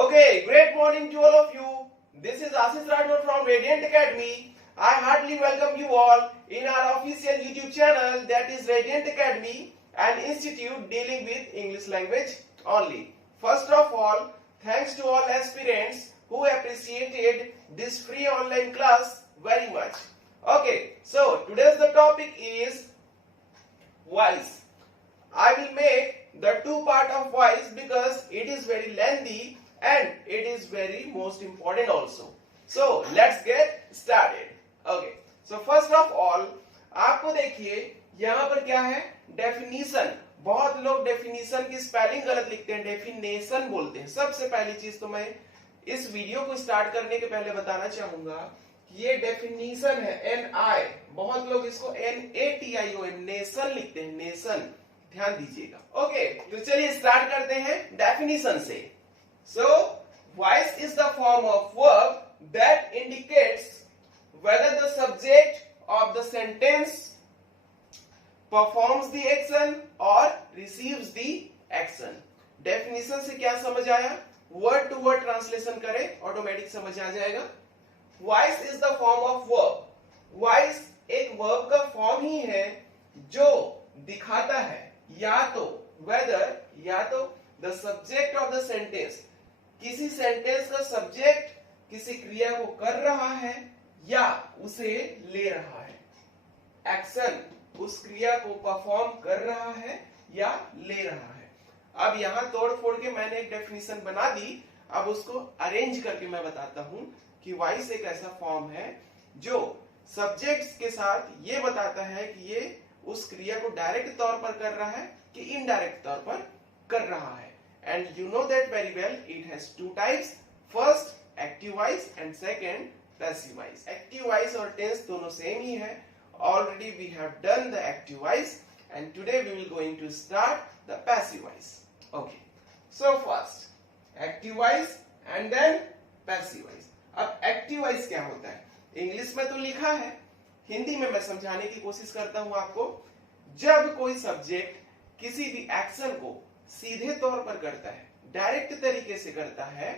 Okay, great morning to all of you. This is Ashish Radhur from Radiant Academy. I heartily welcome you all in our official YouTube channel, that is Radiant Academy, an institute dealing with English language only. First of all, thanks to all aspirants who appreciated this free online class very much. Okay, so today's the topic is voice. I will make the two part of voice because it is very lengthy and it is very most important also. So let's get started. Okay, so first of all, आपको देखिए यहाँ पर क्या है, definition. बहुत लोग definition की spelling गलत लिखते हैं, डेफिनेशन बोलते हैं. सबसे पहली चीज तो मैं इस वीडियो को स्टार्ट करने के पहले बताना चाहूंगा कि ये डेफिनीशन है, NI. बहुत लोग इसको NATION नेशन लिखते हैं, नेशन. ध्यान दीजिएगा. ओके, तो चलिए स्टार्ट करते हैं डेफिनीशन से. So, voice is the form of verb that indicates whether the subject of the sentence performs the action or receives the action. Definition से क्या समझ आया? Word to word translation करें, ऑटोमेटिक समझ आ जाएगा. Voice is the form of verb. Voice एक verb का form ही है जो दिखाता है या तो whether, या तो the subject of the sentence, किसी सेंटेंस का सब्जेक्ट किसी क्रिया को कर रहा है या उसे ले रहा है. एक्शन उस क्रिया को परफॉर्म कर रहा है या ले रहा है. अब यहां तोड़ फोड़ के मैंने एक डेफिनेशन बना दी. अब उसको अरेंज करके मैं बताता हूं कि वॉइस एक ऐसा फॉर्म है जो सब्जेक्ट्स के साथ ये बताता है कि ये उस क्रिया को डायरेक्ट तौर पर कर रहा है कि इनडायरेक्ट तौर पर कर रहा है. And you know that very well, it has two types. First, active voice and second, passive voice. Active voice और tense दोनों same ही है. Already we have done the active voice and today we will going to start the passive voice. Okay. So first, active voice and then passive voice. अब active voice क्या होता है? English में तो लिखा है, हिंदी में मैं समझाने की कोशिश करता हूं आपको. जब कोई सब्जेक्ट किसी भी एक्शन को सीधे तौर पर करता है, डायरेक्ट तरीके से करता है,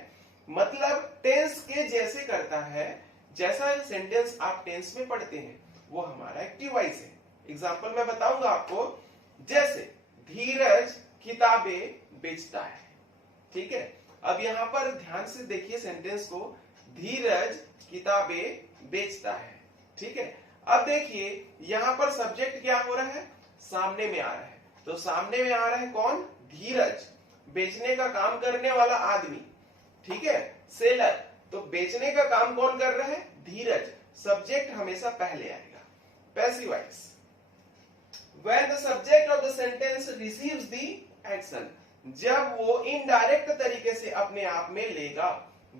मतलब टेंस के जैसे करता है, जैसा सेंटेंस आप टेंस में पढ़ते हैं, वो हमारा एक्टिव वॉइस है. एग्जांपल मैं बताऊंगा आपको, जैसे धीरज किताबें बेचता है. ठीक है, अब यहां पर ध्यान से देखिए सेंटेंस को, धीरज किताबें बेचता है. ठीक है, अब देखिए यहां पर सब्जेक्ट क्या हो रहा है, सामने में आ रहा है. तो सामने में आ रहा है कौन, धीरज, बेचने का काम करने वाला आदमी. ठीक है, सेलर. तो बेचने का काम कौन कर रहा है, धीरज. सब्जेक्ट हमेशा पहले आएगा. Passive voice, when the subject of the sentence receives the action, जब वो इनडायरेक्ट तरीके से अपने आप में लेगा.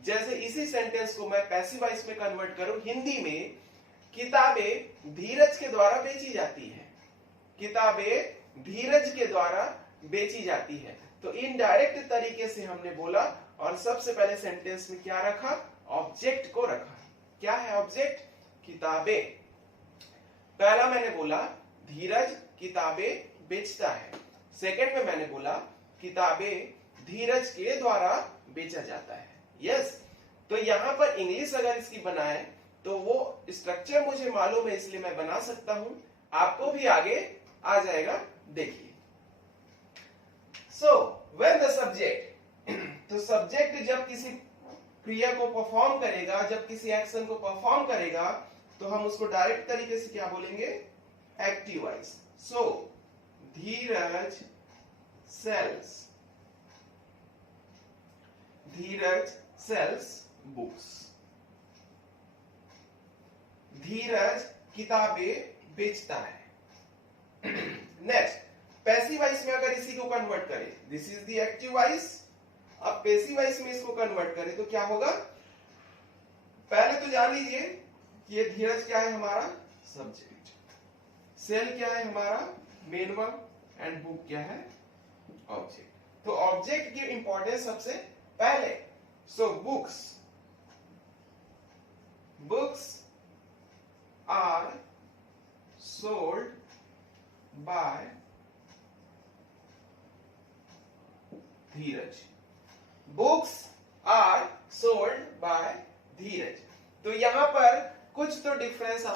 जैसे इसी सेंटेंस को मैं पैसिव वॉइस में कन्वर्ट करूं हिंदी में, किताबें धीरज के द्वारा बेची जाती है. किताबें धीरज के द्वारा बेची जाती है. तो इनडायरेक्ट तरीके से हमने बोला और सबसे पहले सेंटेंस में क्या रखा, ऑब्जेक्ट को रखा. क्या है ऑब्जेक्ट, किताबें. पहला मैंने बोला धीरज किताबें बेचता है. सेकंड में मैंने बोला किताबें धीरज के द्वारा बेचा जाता है. यस, तो यहां पर इंग्लिश अगर इसकी बनाए तो वो स्ट्रक्चर मुझे मालूम है, इसलिए मैं बना सकता हूं. आपको भी आगे आ जाएगा, देखिए. So, when the subject, तो सब्जेक्ट जब किसी क्रिया को परफॉर्म करेगा, जब किसी एक्शन को परफॉर्म करेगा, तो हम उसको डायरेक्ट तरीके से क्या बोलेंगे, एक्टिव वॉइस. सो धीरज सेल्स, धीरज सेल्स बुक्स. धीरज किताबें बेचता है. नेक्स्ट, पैसिव वॉइस में अगर इसी को कन्वर्ट करें, this is the active voice. अब पैसिव वॉइस में इसको कन्वर्ट करें तो क्या होगा, पहले तो जान लीजिए ये धीरज क्या है, हमारा सब्जेक्ट. सेल क्या है, हमारा मेन वर्ब. एंड बुक क्या है, ऑब्जेक्ट. तो ऑब्जेक्ट की इंपॉर्टेंस सबसे पहले. So books, books are sold by Dheeraj. Books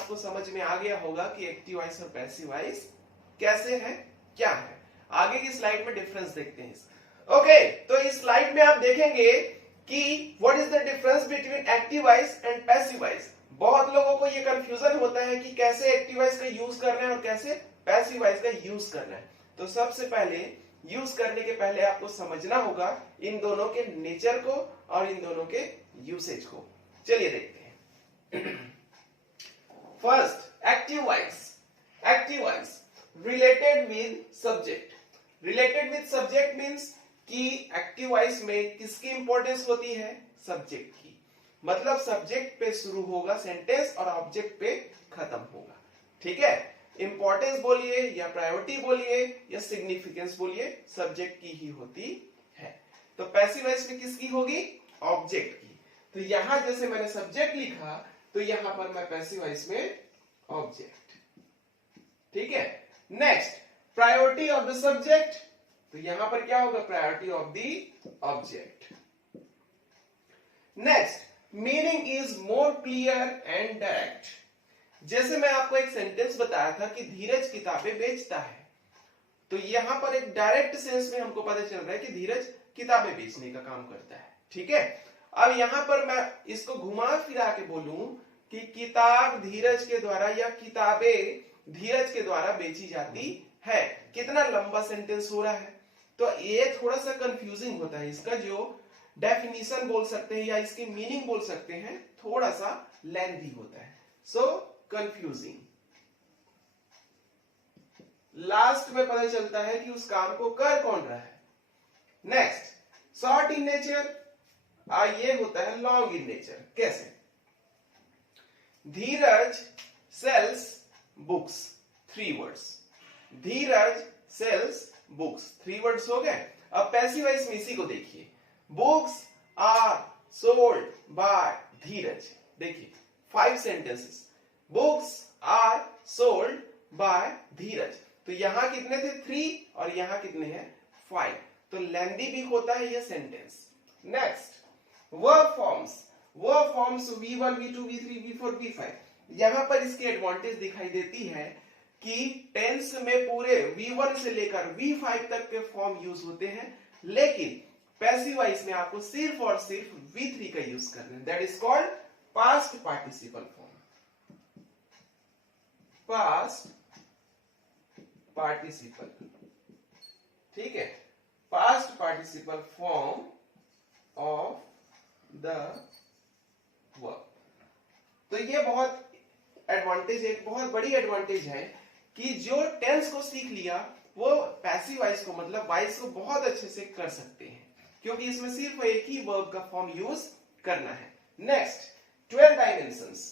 आपको समझ में आ गया होगा कि एक्टिव वॉइस और पैसिव वॉइस कैसे है, क्या है। आगे की स्लाइड में डिफरेंस देखते हैं। ओके, तो इस स्लाइड में आप देखेंगे कि what is the difference between active voice and passive voice. बहुत लोगों को ये कंफ्यूजन होता है कि कैसे एक्टिव वॉइस का यूज करना है और कैसे पैसिव वॉइस का यूज करना है। तो सबसे पहले यूज करने के पहले आपको समझना होगा इन दोनों के नेचर को और इन दोनों के यूसेज को। चलिए देखते हैं। First, active voice. Active voice related with subject. Related with subject means कि एक्टिव वॉइस में किसकी इंपॉर्टेंस होती है, सब्जेक्ट की। मतलब सब्जेक्ट पे शुरू होगा सेंटेंस और ऑब्जेक्ट पे खत्म होगा। ठीक है, इंपॉर्टेंस बोलिए या प्रायोरिटी बोलिए या सिग्निफिकेंस बोलिए, सब्जेक्ट की ही होती है। तो पैसिव वॉइस में किसकी होगी, ऑब्जेक्ट की। तो यहां जैसे मैंने सब्जेक्ट लिखा तो यहां पर मैं पैसिव वॉइस में ऑब्जेक्ट। ठीक है, next, priority of the subject. तो यहां पर क्या होगा, priority of the object. Next, meaning is more clear and direct. जैसे मैं आपको एक सेंटेंस बताया था कि धीरज किताबें बेचता है, तो यहां पर एक डायरेक्ट सेंस में हमको पता चल रहा है कि धीरज किताबें बेचने का काम करता है। ठीक है, अब यहां पर मैं इसको घुमा फिरा के बोलूं कि किताब धीरज के द्वारा या किताबें धीरज के द्वारा बेची जाती है, कितना लंबा सेंटेंस हो रहा है। तो ये थोड़ा सा कंफ्यूजिंग होता है, इसका जो डेफिनेशन बोल सकते हैं या इसकी मीनिंग बोल सकते हैं, थोड़ा सा लेंथी होता है, सो कंफ्यूजिंग। लास्ट में पता चलता है कि उस काम को कर कौन रहा है। नेक्स्ट, शॉर्ट इन नेचर, ये होता है लॉन्ग इन नेचर। कैसे, Dheeraj sells books, 3 words. Dheeraj sells books, 3 words हो गए। अब पैसिव वॉइस में इसी को देखिए, books are sold by Dheeraj. देखिए 5 sentences, books are sold by Dheeraj. तो यहां कितने थे, 3 और यहां कितने हैं, 5। तो लेंदी भी होता है यह sentence. Next, verb forms. Verb forms V1 V2 V3 V4 V5। यहां पर इसकी एडवांटेज दिखाई देती है कि टेंस में पूरे V1 से लेकर V5 तक के फॉर्म यूज होते हैं, लेकिन पैसिव वॉइस में आपको सिर्फ और सिर्फ V3 का यूज करना है। That is called past participle form. Past participle, ठीक है, past participle form of the verb. तो ये बहुत एडवांटेज है, बहुत बड़ी एडवांटेज है कि जो टेंस को सीख लिया वो पैसिव वॉइस को, मतलब वॉइस को बहुत अच्छे से कर सकते हैं, क्योंकि इसमें सिर्फ एक ही वर्ब का फॉर्म यूज करना है। Next, 12 dimensions.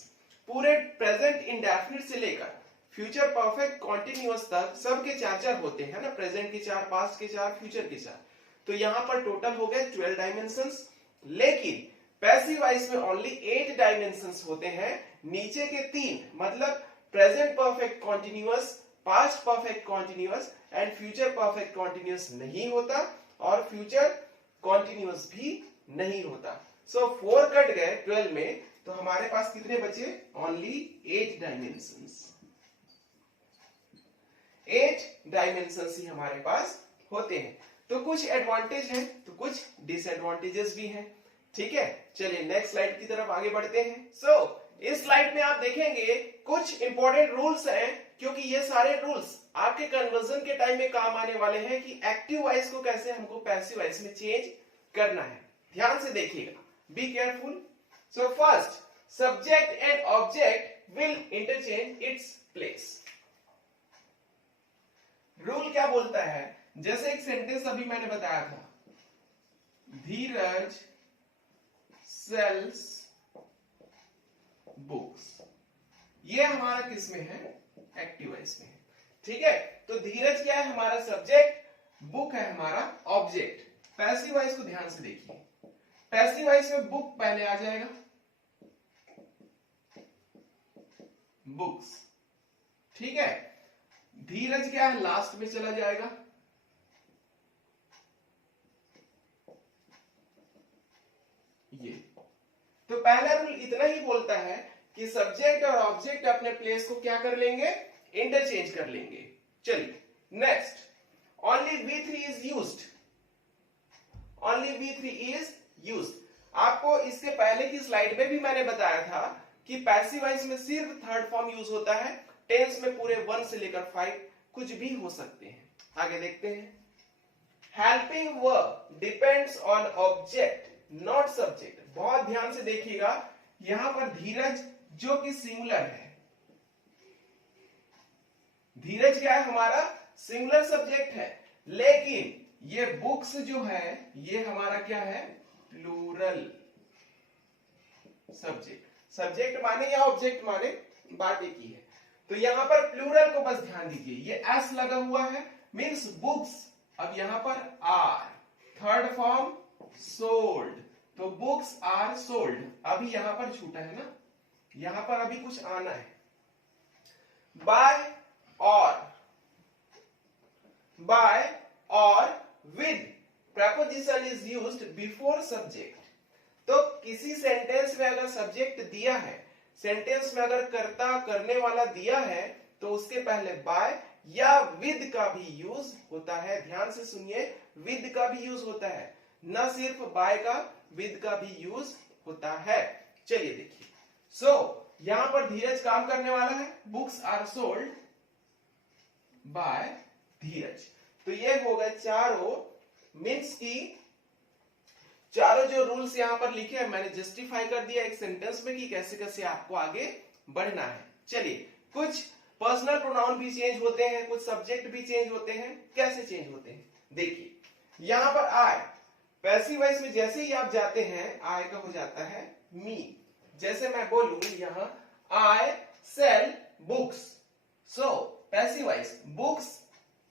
पूरे प्रेजेंट इंडेफिनिट से लेकर फ्यूचर परफेक्ट कॉन्टिन्यूअस तक सबके 4 होते हैं ना, प्रेजेंट के 4, पास्ट के 4, फ्यूचर के 4। तो यहां पर टोटल हो गए 12 डायमेंशंस, लेकिन पैसिव वॉइस में ओनली 8 डायमेंशंस होते हैं। नीचे के 3 मतलब present perfect continuous, past perfect continuous and future perfect continuous नहीं होता, और फ्यूचर कॉन्टिन्यूअस भी नहीं होता। सो 4 कट गए 12 में, तो हमारे पास कितने बचे, ओनली 8 डायमेंशंस। 8 डायमेंशंस ही हमारे पास होते हैं। तो कुछ एडवांटेज है तो कुछ डिसएडवांटेजेस भी हैं। ठीक है, चलिए नेक्स्ट स्लाइड की तरफ आगे बढ़ते हैं। सो इस स्लाइड में आप देखेंगे कुछ इंपॉर्टेंट रूल्स हैं, क्योंकि ये सारे रूल्स आपके कन्वर्जन के टाइम में काम आने वाले हैं कि एक्टिव वॉइस को कैसे हमको पैसिव वॉइस में चेंज करना है। ध्यान से देखिएगा, be careful. So first, subject and object will interchange its place. Rule क्या बोलता है, जैसे एक सेंटेंस अभी मैंने बताया था, धीरज सेल्स बुक्स, ये हमारा किस में है, एक्टिव वॉइस में है। ठीक है, तो धीरज क्या है, हमारा सब्जेक्ट, बुक है हमारा ऑब्जेक्ट। पैसिव वॉइस को ध्यान से देखिए, पैसिव वॉइस में बुक पहले आ जाएगा, बुक्स। ठीक है, धीरज क्या है, लास्ट में चला जाएगा, ये। तो पहला रूल इतना ही बोलता है कि सब्जेक्ट और ऑब्जेक्ट अपने प्लेस को क्या कर लेंगे, इंटरचेंज कर लेंगे। चलिए next, only V3 is used, only V3 is used. आपको इसके पहले की स्लाइड में भी मैंने बताया था कि पैसिव वॉइस में सिर्फ थर्ड फॉर्म यूज होता है, टेंस में पूरे 1 से लेकर 5 कुछ भी हो सकते हैं। आगे देखते हैं, helping verb depends on object not subject. बहुत ध्यान से देखिएगा, यहां पर धीरज जो कि सिंगुलर है, धीरज क्या है हमारा, सिंगुलर सब्जेक्ट है, लेकिन ये बुक्स जो है ये हमारा क्या है, प्लूरल सब्जेक्ट। सब्जेक्ट माने या ऑब्जेक्ट माने, बात एक ही है। तो यहां पर प्लूरल को बस ध्यान दीजिए, ये एस लगा हुआ है, मींस बुक्स। अब यहां पर आर, थर्ड फॉर्म सोल्ड, तो बुक्स आर सोल्ड। अभी यहां पर छूटा है ना, यहां पर अभी कुछ आना है। बाय और with preposition is used before subject। तो किसी सेंटेंस में अगर सब्जेक्ट दिया है, सेंटेंस में अगर कर्ता करने वाला दिया है, तो उसके पहले बाय या विद का भी यूज होता है। ध्यान से सुनिए, विद का भी यूज होता है, न सिर्फ बाय का, विद का भी यूज होता है। चलिए देखिए, यहां पर धीरज काम करने वाला है, books are sold by Dheeraj. तो ये हो गए चारों, मीन्स की चारों जो रूल्स यहां पर लिखे हैं मैंने जस्टिफाई कर दिया एक सेंटेंस में कि कैसे कैसे आपको आगे बढ़ना है। चलिए, कुछ पर्सनल प्रोनाउन भी चेंज होते हैं, कुछ सब्जेक्ट भी चेंज होते हैं। कैसे चेंज होते हैं देखिए, यहां पर आई, पैसिव वॉइस में जैसे ही आप जाते हैं आई का हो जाता है मी। जैसे मैं बोलूं यहां I sell books, so passive voice books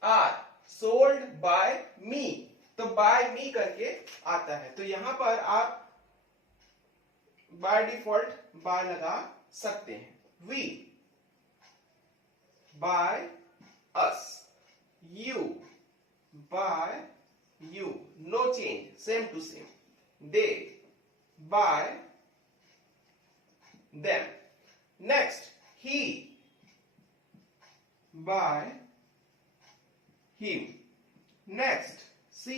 are sold by me, तो बाय मी करके आता है। तो यहां पर आप बाय डिफॉल्ट बाय लगा सकते हैं। We by us, you by you, no change, same to same. They by them. Next, he by him. Next, she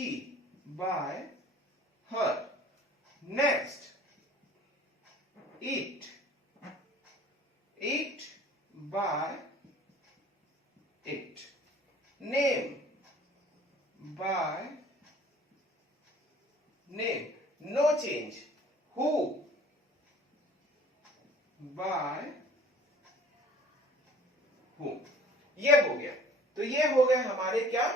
by her. Next, it by it. Name by name, no change. Who by whom। ये हो गया। तो ये हो गए हमारे क्या,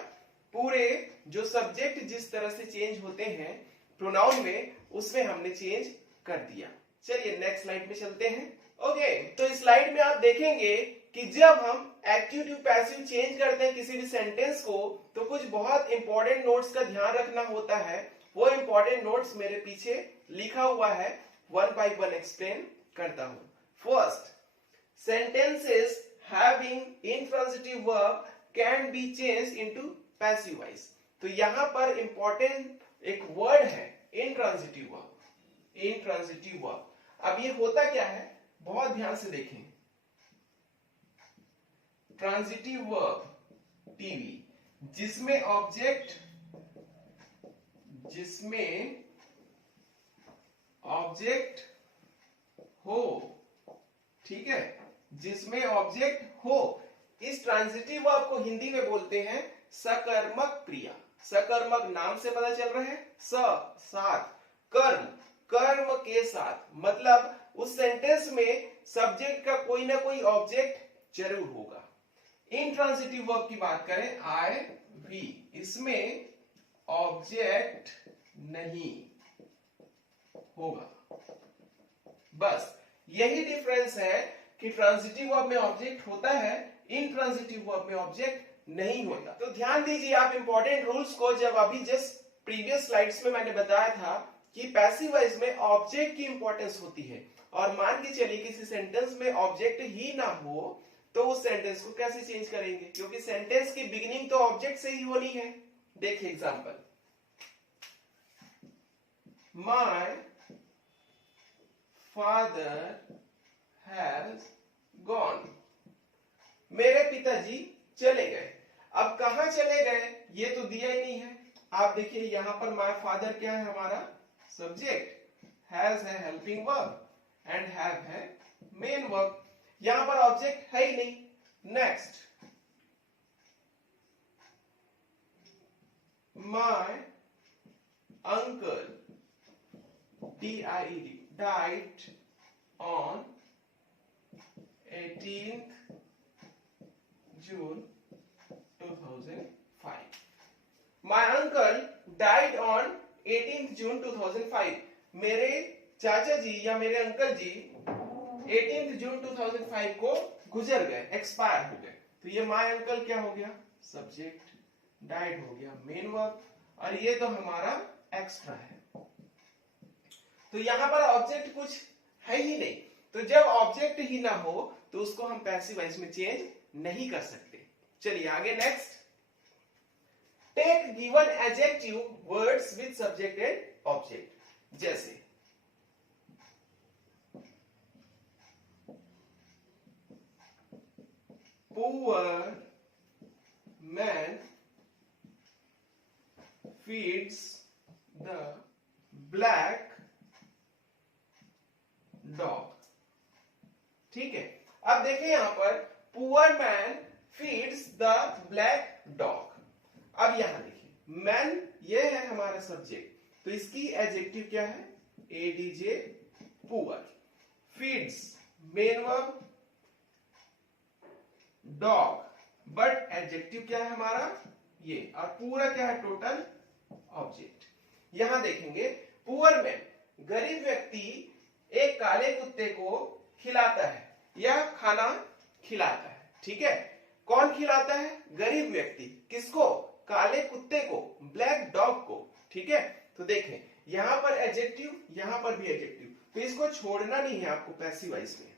पूरे जो सब्जेक्ट जिस तरह से चेंज होते हैं प्रोनाउन में, उसमें हमने चेंज कर दिया। चलिए नेक्स्ट स्लाइड में चलते हैं। ओके, तो इस स्लाइड में आप देखेंगे कि जब हम एक्टिव टू पैसिव चेंज करते हैं किसी भी सेंटेंस को, तो कुछ बहुत इंपॉर्टेंट नोट्स का ध्यान रखना होता है। वो इंपॉर्टेंट नोट्स मेरे पीछे लिखा हुआ है, 1 by 1 एक्सप्लेन करता हूं। First, sentences having intransitive verb can be changed into passive voice। तो यहां पर इंपॉर्टेंट एक वर्ड है intransitive verb, intransitive verb। अब ये होता क्या है, बहुत ध्यान से देखें। ट्रांजिटिव वर्ब टीवी, जिसमें ऑब्जेक्ट हो, ठीक है, जिसमें ऑब्जेक्ट हो। इस ट्रांजिटिव वर्ब को हिंदी में बोलते हैं सकर्मक क्रिया। सकर्मक नाम से पता चल रहा है, साथ, कर्म, कर्म के साथ, मतलब उस सेंटेंस में सब्जेक्ट का कोई ना कोई ऑब्जेक्ट जरूर होगा। इंट्रांजिटिव वर्ब की बात करें, आई वी, इसमें ऑब्जेक्ट नहीं होगा। बस यही डिफरेंस है कि ट्रांजिटिव वर्ब में ऑब्जेक्ट होता है, इंट्रांजिटिव वर्ब में ऑब्जेक्ट नहीं होता। तो ध्यान दीजिए आप इंपॉर्टेंट रूल्स को। जब अभी जस्ट प्रीवियस स्लाइड्स में मैंने बताया था कि पैसिव वॉइस में ऑब्जेक्ट की इंपॉर्टेंस होती है, और मान के चलिए किसी सेंटेंस में ऑब्जेक्ट ही ना हो, तो उस सेंटेंस को कैसे चेंज करेंगे, क्योंकि सेंटेंस की बिगिनिंग तो ऑब्जेक्ट से ही होनी है। देखिए example, my father has gone. मेरे पिताजी चले गए। अब कहां चले गए ये तो दिया ही नहीं है। आप देखिए यहां पर माय फादर क्या है हमारा सब्जेक्ट, हैज है हेल्पिंग वर्ब एंड हैव है मेन वर्ब। यहां पर ऑब्जेक्ट है ही नहीं। Next, my uncle DIED died on 18th June 2005. My uncle died on 18th June 2005. मेरे चाचा जी या मेरे अंकल जी 18th जून 2005 को गुजर गए, एक्सपायर हो गए। तो ये माय अंकल क्या हो गया सब्जेक्ट, डाइड हो गया मेन वर्ब, और ये तो हमारा एक्स्ट्रा है। तो यहां पर ऑब्जेक्ट कुछ है ही नहीं। तो जब ऑब्जेक्ट ही ना हो तो उसको हम पैसिव वॉइस में चेंज नहीं कर सकते। चलिए आगे next, take given adjective words with subject and object. जैसे poor man feeds the black dog. ठीक है, अब देखिए यहां पर poor man feeds the black dog. अब यहां देखिए मैन ये है हमारा सब्जेक्ट, तो इसकी एडजेक्टिव क्या है ADJ poor, feeds main verb, dog but adjective क्या है हमारा ये, और पूरा क्या है टोटल ऑब्जेक्ट। यहां देखेंगे पुअर मैन गरीब व्यक्ति एक काले कुत्ते को खिलाता है या खाना खिलाता है। ठीक है, कौन खिलाता है गरीब व्यक्ति, किसको काले कुत्ते को, ब्लैक डॉग को। ठीक है, तो देखें यहां पर एडजेक्टिव यहां पर भी एडजेक्टिव, तो इसको छोड़ना नहीं है आपको पैसिव वॉइस में।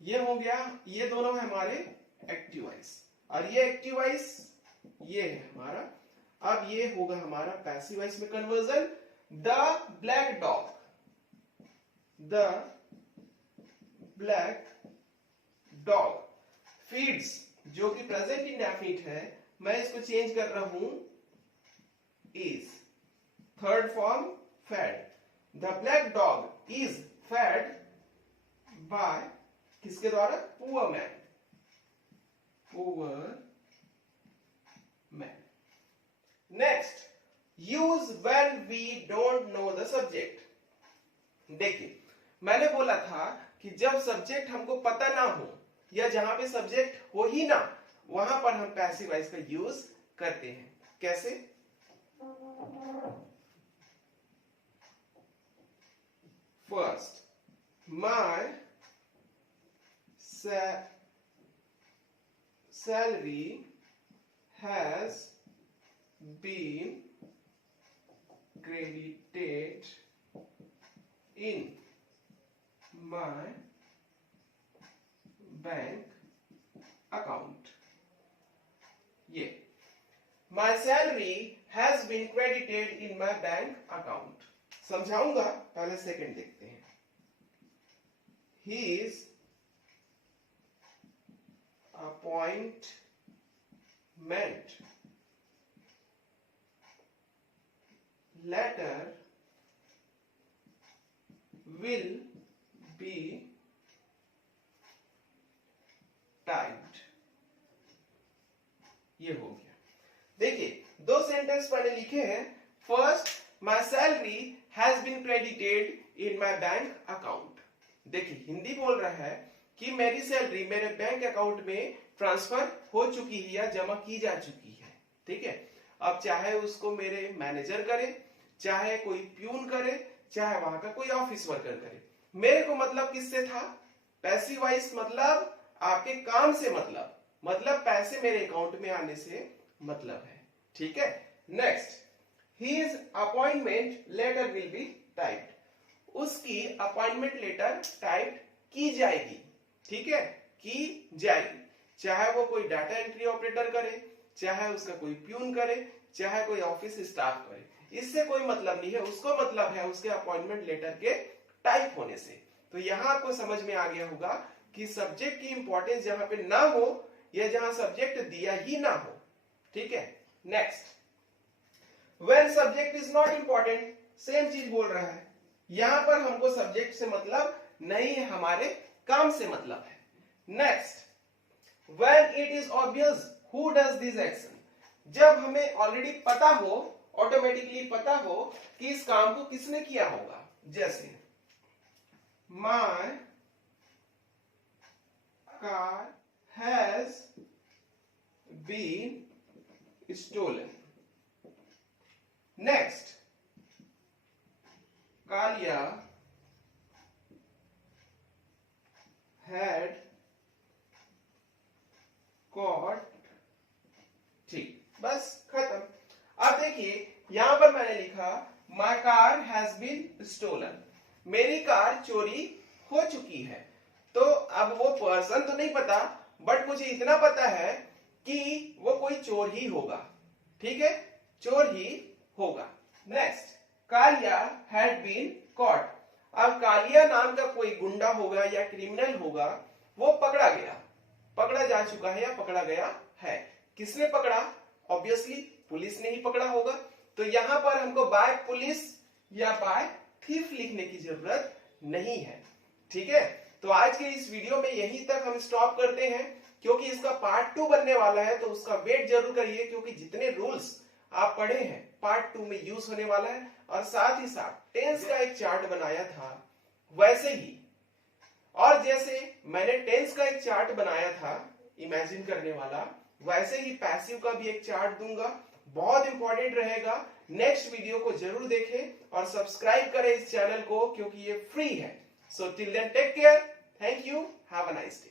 ये हो गया, ये दोनों है हमारे एक्टिव वॉइस, और ये एक्टिव वॉइस ये है हमारा। अब ये होगा हमारा पैसिव वॉइस में conversion, the black dog, the black dog feeds, जो कि प्रेजेंट इंडेफिनिट है, मैं इसको चेंज कर रहा हूं is, third form fed, the black dog is fed by, किसके द्वारा poor man, poor man. Next, use when we don't know the subject. देखिए मैंने बोला था कि जब सब्जेक्ट हमको पता ना हो या जहां पे सब्जेक्ट हो ही ना, वहां पर हम पैसिव वॉइस का यूज करते हैं। कैसे, first, my salary has been credited in my bank account. ये my salary has been credited in my bank account। समझाऊंगा, पहले सेकंड देखते हैं। His appointment letter will be typed। ये हो गया। देखिए दो सेंटेंस पहले लिखे हैं। First, my salary has been credited in my bank account. देखिए हिंदी बोल रहा है कि मेरी सैलरी मेरे बैंक अकाउंट में ट्रांसफर हो चुकी है या जमा की जा चुकी है। ठीक है, अब चाहे उसको मेरे मैनेजर करे, चाहे कोई प्यून करे, चाहे वहां का कोई ऑफिस वर्कर करे, मेरे को मतलब किससे था, पैसिव वॉइस मतलब आपके काम से मतलब पैसे मेरे अकाउंट में आने से मतलब है। ठीक है, next, his appointment letter will be typed. उसकी अपॉइंटमेंट लेटर टाइप की जाएगी। ठीक है, की जाएगी, चाहे वो कोई डाटा एंट्री ऑपरेटर करे, चाहे उसका कोई प्यून करे, चाहे कोई ऑफिस स्टाफ करे, इससे कोई मतलब नहीं है। उसको मतलब है उसके अपॉइंटमेंट लेटर के टाइप होने से। तो यहां आपको समझ में आ गया होगा कि सब्जेक्ट की इंपॉर्टेंस जहां पे ना हो या जहां सब्जेक्ट दिया ही ना हो। ठीक है, next, when subject is not important, same चीज बोल रहा है। यहां पर हमको सब्जेक्ट से मतलब नहीं है, हमारे काम से मतलब है। Next, when it is obvious who does this action, जब हमें ऑलरेडी पता हो, ऑटोमेटिकली पता हो कि इस काम को किसने किया होगा। जैसे my car has been stolen. Next, Kaliya had caught, ठीक, बस खत्म। अब देखिए यहां पर मैंने लिखा my car has been stolen, मेरी कार चोरी हो चुकी है। तो अब वो पर्सन तो नहीं पता, बट मुझे इतना पता है कि वो कोई चोर ही होगा। ठीक है, चोर ही होगा। Next, Kaliya had been caught, अब कालिया नाम का कोई गुंडा होगा या क्रिमिनल होगा, वो पकड़ा गया, पकड़ा जा चुका है या पकड़ा गया है। किसने पकड़ा? ऑब्वियसली पुलिस ने ही पकड़ा होगा। तो यहां पर हमको बाय पुलिस या बाय थीफ लिखने की जरूरत नहीं है। ठीक है, तो आज के इस वीडियो में यहीं तक हम स्टॉप करते हैं, क्योंकि इसका पार्ट 2 बनने वाला है, तो उसका वेट जरूर करिए, क्योंकि जितने रूल्स आप पढ़े हैं पार्ट 2 में यूज होने वाला है। और साथ ही साथ टेंस का एक चार्ट बनाया था वैसे ही, और जैसे मैंने टेंस का एक चार्ट बनाया था इमेजिन करने वाला, वैसे ही पैसिव का भी एक चार्ट दूंगा, बहुत इंपॉर्टेंट रहेगा। नेक्स्ट वीडियो को जरूर देखें और सब्सक्राइब करें इस चैनल को, क्योंकि ये फ्री है। So till then take care, thank you, have a nice day.